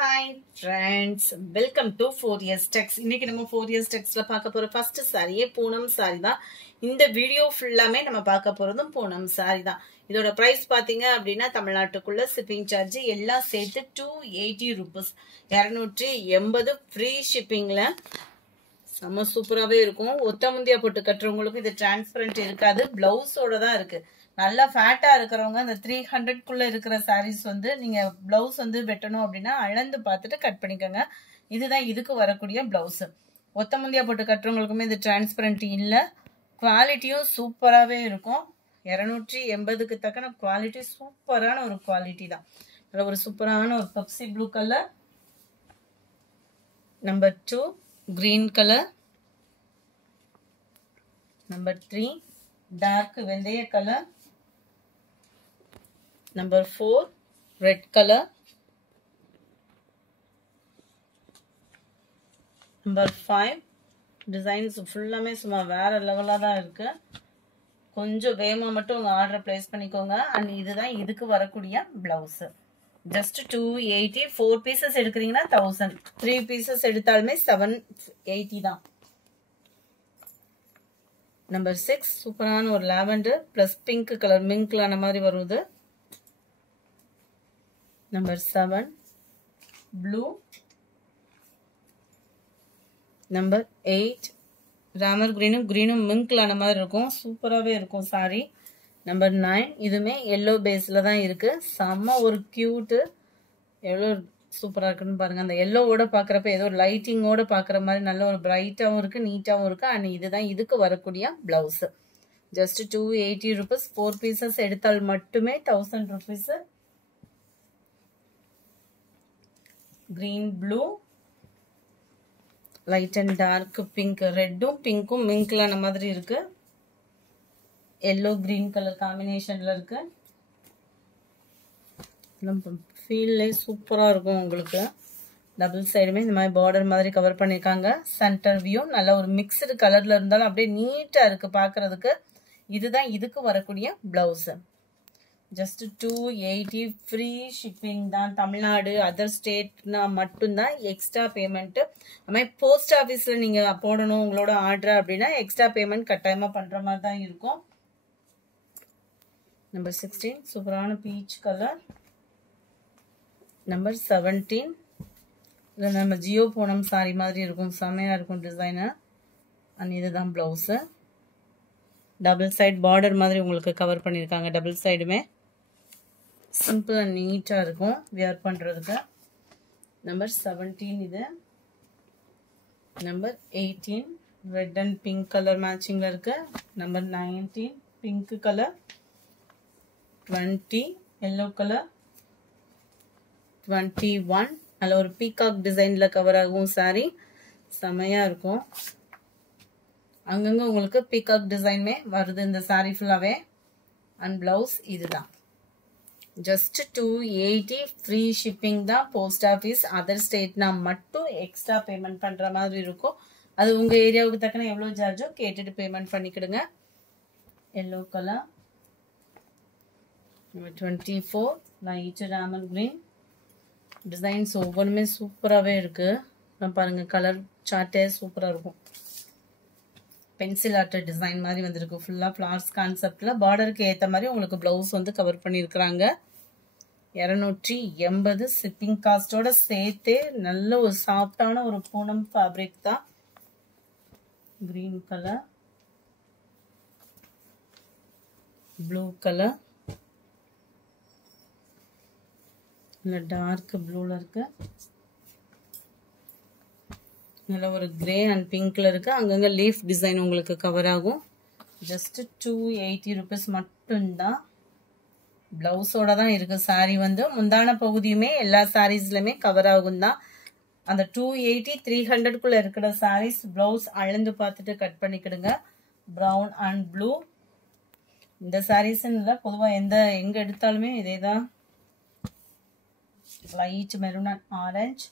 Hi friends, welcome to 4years Text. இன்னைக்கு நம்ம 4years Textல பார்க்க போற ஃபர்ஸ்ட் சாரியே பூனம் சாரி தான். இந்த வீடியோ ஃபுல்லாமே நம்ம பார்க்க போறதும் பூனம் சாரி தான். இதோட பிரைஸ் பாத்தீங்க அப்படின்னா தமிழ்நாட்டுக்குள்ள ஷிப்பிங் சார்ஜ் எல்லாம் சேர்த்து 280 rupees, 280 ஃப்ரீ ஷிப்பிங்ல. செம்ம சூப்பராகவே இருக்கும். ஒத்த முந்தியா போட்டு கட்டுறவங்களுக்கு இது டிரான்ஸ்பரண்ட் இருக்காது, பிளவுஸோட தான் இருக்கு. நல்லா ஃபேட்டா இருக்கிறவங்க அந்த 300க்குள்ள இருக்கிற சாரீஸ் வந்து நீங்க பிளவுஸ் வந்து வெட்டணும் அப்படின்னா அளந்து பார்த்துட்டு கட் பண்ணிக்கோங்க. இதுதான் இதுக்கு வரக்கூடிய பிளவுஸ். ஒத்த முந்தியா போட்டு கட்டுறவங்களுக்குமே இது டிரான்ஸ்பரண்ட் இல்லை, குவாலிட்டியும் சூப்பராகவே இருக்கும். 280க்கு தக்கன குவாலிட்டி, சூப்பரான ஒரு குவாலிட்டி தான். நல்ல ஒரு சூப்பரான ஒரு Pepsi blue colour, number 2 green colour, number 3 dark வெந்தய colour, number 4 red colour, number 5 designs ஃபுல்லாமே சும்மா வேற லெவலாக தான் இருக்கு. கொஞ்சம் வேகமாக மட்டும் உங்கள் ஆர்டரை பிளேஸ் பண்ணிக்கோங்க. அண்ட் இதுதான் இதுக்கு வரக்கூடிய பிளவுஸ். ஜஸ்ட் 280, 4 பீசஸ் எடுக்கிறீங்கன்னா 1000, 3 பீசஸ் எடுத்தாலுமே 780 தான். நம்பர் 6 சூப்பரான ஒரு லாவெண்டர் பிளஸ் பிங்க் கலர், மிங்க்லான மாதிரி வருது. நம்பர் 7 ப்ளூ, நம்பர் 8 ராமர் கிரீனும் மிங்க்லான மாதிரி இருக்கும், சூப்பராகவே இருக்கும் சாரி. நம்பர் 9 இதுவுமே எல்லோ பேஸில் தான் இருக்கு. செம்ம ஒரு கியூட்டு, எவ்வளோ சூப்பராக இருக்குன்னு பாருங்க. அந்த எல்லோவோட பார்க்குறப்ப ஏதோ லைட்டிங்கோட பார்க்குற மாதிரி நல்ல ஒரு பிரைட்டாகவும் இருக்கு, நீட்டாகவும் இருக்கு. அண்ட் இதுதான் இதுக்கு வரக்கூடிய பிளவுஸ். ஜஸ்ட் 280 rupees, 4 பீசஸ் எடுத்தால் மட்டுமே 1000 rupees. Green blue, light and dark pink, ரெட்டும் பிங்க்கும் மிங்க்லான மாதிரி இருக்கு. எல்லோ கிரீன் கலர் காம்பினேஷன்ல இருக்கு. ஃபீல்லே சூப்பராக இருக்கும் உங்களுக்கு. டபுள் சைடுமே இந்த மாதிரி பார்டர் மாதிரி கவர் பண்ணியிருக்காங்க. சென்டர் வியூ நல்ல ஒரு மிக்சடு கலர்ல இருந்தாலும் அப்படியே நீட்டாக இருக்கு பார்க்கறதுக்கு. இதுதான் இதுக்கு வரக்கூடிய பிளவுஸ். ஜஸ்ட் 280 ஃப்ரீ ஷிப்பிங் தான். தமிழ்நாடு அதர் ஸ்டேட்னா மட்டும்தான் எக்ஸ்ட்ரா பேமெண்ட். அது மாதிரி போஸ்ட் ஆஃபீஸில் நீங்கள் போடணும் உங்களோட ஆர்டர் அப்படின்னா எக்ஸ்ட்ரா பேமெண்ட் கட்டாயமாக பண்ணுற மாதிரி தான் இருக்கும். நம்பர் 16 சூப்பரான பீச் கலர், நம்பர் 17 இதில் நம்ம ஜியோ பூனம் சாரி மாதிரி இருக்கும், செமையாக இருக்கும் டிசைனர். அண்ட் இதுதான் ப்ளவுஸு. டபுள் சைட் பார்டர் மாதிரி உங்களுக்கு கவர் பண்ணியிருக்காங்க. டபுள் சைடுமே சிம்பிள் அண்ட் நீட்டாக இருக்கும் வியர் பண்ணுறதுக்கு. நம்பர் 17 இது. Number 18 red and pink colour மேட்சிங்கில் இருக்கு. Number 19 pink colour, 20 yellow colour, 21 அதில் ஒரு பீகாக் டிசைனில் கவர் ஆகும் சாரி, செமையாக இருக்கும். அங்கங்கே உங்களுக்கு பீகாக் டிசைனுமே வருது இந்த சாரி ஃபுல்லாகவே. அண்ட் பிளவுஸ் இதுதான். ஜஸ்ட் 280 ஃப்ரீ ஷிப்பிங் தான். போஸ்ட் ஆஃபீஸ் அதர் ஸ்டேட்னா மட்டும் எக்ஸ்ட்ரா பேமெண்ட் பண்ணுற மாதிரி இருக்கும். அது உங்கள் ஏரியாவுக்கு தக்கன எவ்வளோ சார்ஜோ கேட்டுட்டு பேமெண்ட் பண்ணிக்கிடுங்க. எல்லோ கலர், 24 லைட் ராமர் கிரீன். டிசைன்ஸ் ஒவ்வொன்றுமே சூப்பராகவே இருக்குது பாருங்க. கலர் சார்ட்டே சூப்பராக இருக்கும். பென்சில் ஆர்ட் டிசைன் மாதிரி வந்திருக்கு. ஃபுல்லாக ஃப்ளார்ஸ் கான்செப்டில் பார்டருக்கு ஏற்ற மாதிரி உங்களுக்கு ப்ளவுஸ் வந்து கவர் பண்ணியிருக்கிறாங்க. 280 ஷிப்பிங் காஸ்டோட சேர்த்தே நல்ல ஒரு சாஃப்டான ஒரு பூனம் ஃபேப்ரிக் தான். கிரீன் கலர், ப்ளூ கலர், நல்ல டார்க் ப்ளூல இருக்கு. நல்ல ஒரு கிரே அண்ட் பிங்க்ல இருக்கு. அங்கங்க லீஃப் டிசைன் உங்களுக்கு கவர் ஆகும். ஜஸ்ட் 280 rupees மட்டும்தான். பிளவுஸோட தான் இருக்கு சாரி. வந்து முந்தான பகுதியுமே எல்லா சாரீஸ்லயுமே கவர் ஆகும் தான். அந்த 280 300க்குள்ள இருக்கிற சாரீஸ் பிளவுஸ் அளந்து பார்த்துட்டு கட் பண்ணிக்கிடுங்க. ப்ரௌன் அண்ட் ப்ளூ இந்த சாரீஸ் இல்லை, பொதுவாக எங்க எடுத்தாலுமே இதே தான். Light maroon and orange,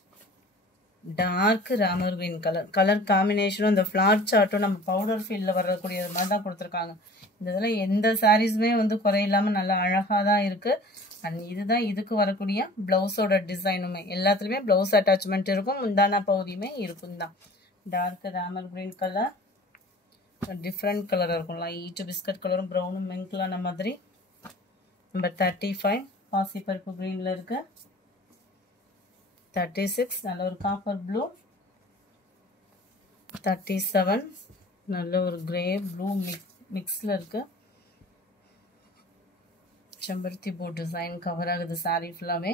dark Ramar green colour காம்பினேஷனும் இந்த ஃப்ளார் சார்ட்டும் நம்ம பவுடர் ஃபீல்டில் வரக்கூடிய மாதிரி தான் கொடுத்துருக்காங்க. இந்த இதில் எந்த சாரீஸுமே வந்து குறையில்லாமல் நல்லா அழகாக தான் இருக்குது. அண்ட் இதுதான் இதுக்கு வரக்கூடிய பிளவுஸோட டிசைனுமே. எல்லாத்துலயுமே பிளவுஸ் அட்டாச்மெண்ட் இருக்கும், முந்தான பகுதியுமே இருக்கும் தான். Dark Ramar green colour, different colour இருக்கும், லைட் பிஸ்கட் கலரும் ப்ரௌனும் மிங்க்லான மாதிரி. நம்பர் 35 பாசிப்பருப்பு கிரீன்ல இருக்கு. 36 நல்ல ஒரு காப்பர் ப்ளூ. 37 நல்ல ஒரு கிரே ப்ளூ மிக்ஸ்ல இருக்கு. செம்பருத்தி பூ டிசைன் கவர் ஆகுது சாரி ஃபுல்லாவே.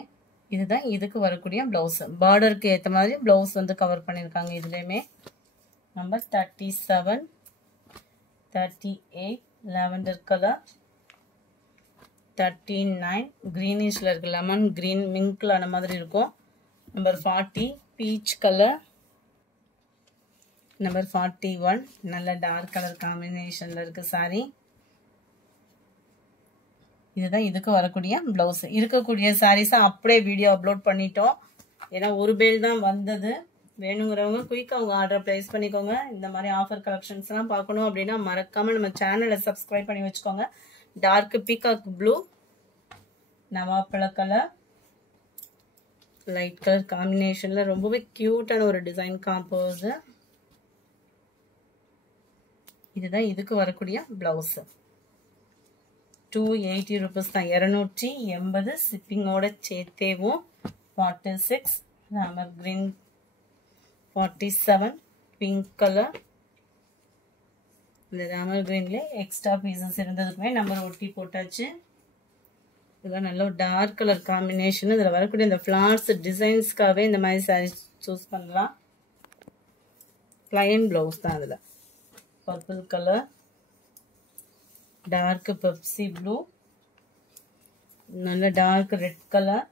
இதுதான் இதுக்கு வரக்கூடிய பிளவுஸ். பார்டருக்கு ஏற்ற மாதிரி பிளவுஸ் வந்து கவர் பண்ணியிருக்காங்க இதுலேயுமே. Number 37, 38 lavender colour. 39 கிரீனிஷ்ல இருக்கு, லெமன் கிரீன் மிங்க்லான மாதிரி இருக்கும். Number 40 peach colour. நம்பர் 41 நல்ல டார்க் கலர் காம்பினேஷன்ல இருக்கு சாரி. இதுதான் இதுக்கு வரக்கூடிய பிளவுஸ். இருக்கக்கூடிய சாரீஸை அப்படியே வீடியோ அப்லோட் பண்ணிட்டோம், ஏன்னா ஒரு பேல் தான் வந்தது. வேணுங்கிறவங்க குயிக்காக அவங்க ஆர்டர் பிளேஸ் பண்ணிக்கோங்க. இந்த மாதிரி ஆஃபர் கலெக்ஷன்ஸ்லாம் பார்க்கணும் அப்படின்னா மறக்காம நம்ம சேனலை சப்ஸ்கிரைப் பண்ணி வச்சுக்கோங்க. டார்க் பீகாக் ப்ளூ, நவாப்பழ கலர், லைட் கலர் காம்பினேஷன்ல ரொம்பவே கியூட்டான ஒரு டிசைன் காம்போஸ். இதுதான் இதுக்கு வரக்கூடிய பிளவுஸ். 280 ருபீஸ் தான், 280 ஷிப்பிங்கோட சேர்த்தேவும். 46 ராமர் கிரீன். 47 pink colour. இந்த ராமர் கிரீன்ல எக்ஸ்ட்ரா பீசஸ் இருந்ததுக்குமே நம்பர் ஒட்டி போட்டாச்சு. இதெல்லாம் நல்ல ஒரு டார்க் கலர் காம்பினேஷன். இதில் வரக்கூடிய இந்த ஃப்ளார்ஸ் டிசைன்ஸ்க்காகவே இந்த மாதிரி சாரீ சூஸ் பண்ணலாம். பிளைன் பிளவுஸ் தான். அதில் purple colour, dark Pepsi blue, நல்ல டார்க் ரெட் கலர்.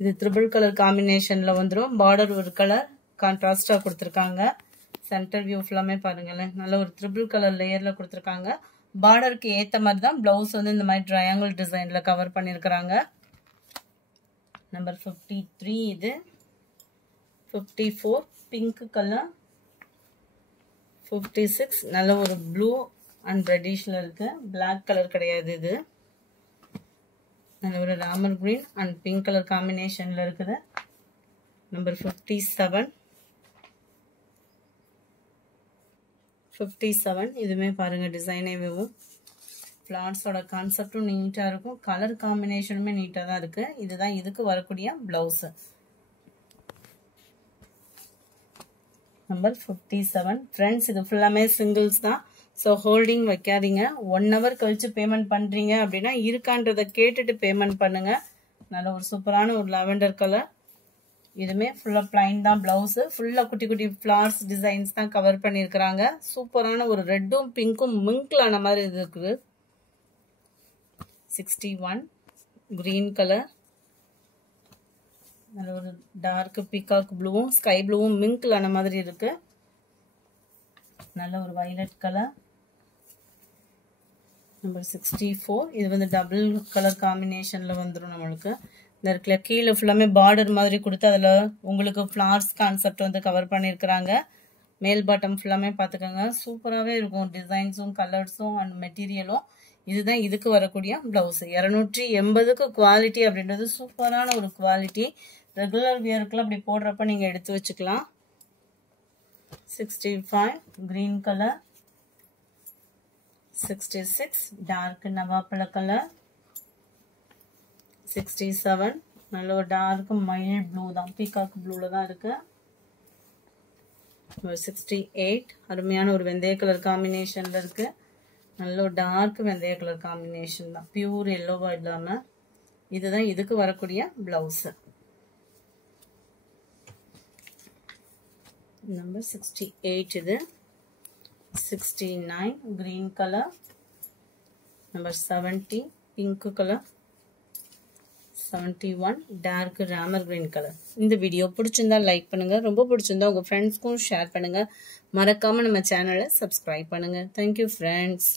இது ட்ரிபிள் கலர் காம்பினேஷன்ல வந்துடும். பார்டர் ஒரு கலர் கான்ட்ராஸ்டா கொடுத்துருக்காங்க. சென்டர் வியூ ஃபுல்லாமே பாருங்களேன், நல்ல ஒரு ட்ரிபிள் கலர் லேயர்ல கொடுத்துருக்காங்க. பார்டருக்கு ஏற்ற மாதிரி தான் பிளவுஸ் வந்து இந்த மாதிரி ட்ரையாங்கிள் டிசைன்ல கவர் பண்ணியிருக்கிறாங்க. நம்பர் 53 இது. 54 பிங்க் கலர். 56 நல்ல ஒரு ப்ளூ அண்ட் ரெட்டிஷ்ல இருக்கு, பிளாக் கலர் கிடையாது இது. நல்ல ஒரு ராமர் கிரீன் அண்ட் பிங்க் கலர் காம்பினேஷன்ல இருக்குது. நம்பர் 57. 57 இதுவுமே பாருங்க டிசைனேவும் ஃப்ளார்ஸோட கான்செப்டும் நீட்டா இருக்கும், கலர் காம்பினேஷனுமே நீட்டா தான் இருக்கு. இதுதான் இதுக்கு வரக்கூடிய பிளவுஸ். நம்பர் 57. ஃப்ரெண்ட்ஸ் இது ஃபுல்லாமே சிங்கிள்ஸ் தான், ஸோ ஹோல்டிங் வைக்காதீங்க. 1 hour கழிச்சு பேமெண்ட் பண்றீங்க அப்படின்னா இருக்கான்றதை கேட்டுட்டு பேமெண்ட் பண்ணுங்க. நல்ல ஒரு சூப்பரான ஒரு லாவெண்டர் கலர். இதுமே ஃபுல்லா பிளைன் தான் பிளவுஸ். ஃபுல்லா குட்டி குட்டி ஃபிளார்ஸ் டிசைன்ஸ் தான் கவர் பண்ணியிருக்கிறாங்க. சூப்பரான ஒரு ரெட்டும் பிங்க்கும் மிங்க்லான மாதிரி இது இருக்குது. 61 கிரீன் கலர். நல்ல ஒரு டார்க் பீகாக் ப்ளூவும் ஸ்கை ப்ளூவும் மிங்க்லான மாதிரி இருக்கு. நல்ல ஒரு வயலட் கலர். நம்பர் 64 இது வந்து டபுள் கலர் காம்பினேஷன்ல வந்துடும் நம்மளுக்கு. இந்த இடத்துல கீழே ஃபுல்லாமே பார்டர் மாதிரி கொடுத்து அதில் உங்களுக்கு ஃப்ளார்ஸ் கான்செப்ட் வந்து கவர் பண்ணியிருக்கிறாங்க. மேல் பாட்டம் ஃபுல்லாமே பார்த்துக்கோங்க, சூப்பராகவே இருக்கும் டிசைன்ஸும் கலர்ஸும் அண்ட் மெட்டீரியலும். இதுதான் இதுக்கு வரக்கூடிய பிளவுஸ். 280க்கு குவாலிட்டி அப்படின்றது சூப்பரான ஒரு குவாலிட்டி. ரெகுலர் வியருக்குலாம் அப்படி போடுறப்ப நீங்கள் எடுத்து வச்சுக்கலாம். 65 கிரீன் கலர். 66 டார்க் நவாப்பழ கலர். 67 நல்ல ஒரு டார்க் மயில் ப்ளூ தான், பீகாக் ப்ளூல தான் இருக்கு. 68 அருமையான ஒரு வெந்தய கலர் காம்பினேஷன்ல இருக்கு. நல்ல ஒரு டார்க் வெந்தய கலர் காம்பினேஷன் தான், பியூர் எல்லோவா இல்லாம. இதுதான் இதுக்கு வரக்கூடிய பிளவுஸ். நம்பர் 68 இது. 69 green colour. Number 70 pink colour. 71 dark Ramar green colour. இந்த வீடியோ பிடிச்சிருந்தா லைக் பண்ணுங்க, ரொம்ப பிடிச்சிருந்தா உங்க ஃப்ரெண்ட்ஸ்க்கும் ஷேர் பண்ணுங்க. மறக்காம நம்ம சேனலை சப்ஸ்கிரைப் பண்ணுங்க. Thank you friends.